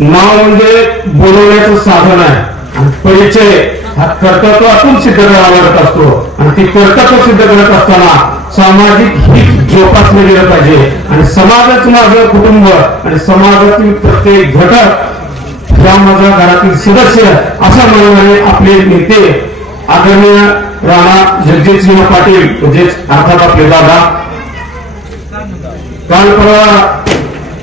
नाव म्हणजे बोलवण्याचं साधन आहे. परिचय हा कर्तृत्वातून सिद्ध करावा लागत असतो. आणि ती कर्तव्य सिद्ध करत असताना सामाजिक हित जोपासलं गेलं पाहिजे. आणि समाजाच माझं कुटुंब आणि समाजातील प्रत्येक घटक या माझ्या घरातील सदस्य अशा मनाने आपले नेते आदरणीय राणा जगजितसिंह पाटील म्हणजेच अर्थात आपले दादा. काल परवा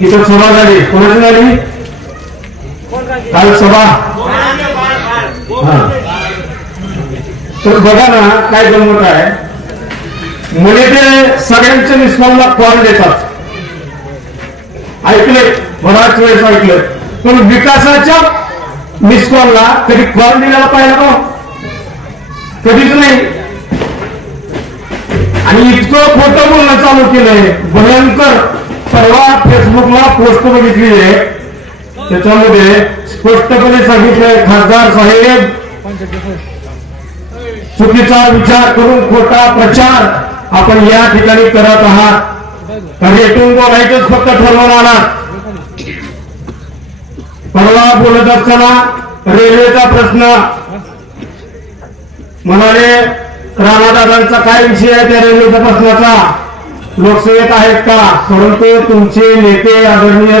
इथं सभा झाली. कोणाची झाली? काल सभा. तर बघा ना काय गंमत आहे. मुले ते सगळ्यांच्या मिसकॉलला कॉल देतात. ऐकले बराच वेळेस ऐकलं पण विकासाच्या मिसकॉलला कधी कॉल दिलेला पाहिजे का? कधीच नाही. आणि इतकं खोटं बोलणं चालू केलंय. भयंकर. परवा फेसबुकला पोस्ट बघितली आहे त्याच्यामध्ये स्पष्टपणे सांगितलंय खासदार साहेब चुकीचा विचार करून खोटा प्रचार आपण या ठिकाणी करत आहात. रेटून बोलायचंच फक्त ठरवून आला परवा बोलत असताना रेल्वेचा प्रश्न. म्हणाले राणादादांचा काय विषय आहे त्या रेल्वेच्या प्रश्नाचा? लोकसेवेत आहेत का? परंतु तुमचे नेते आदरणीय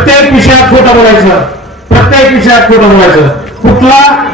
प्रत्येक विषयात खोटं बोलायचं. प्रत्येक विषयात खोटं बोलायचं. कुठला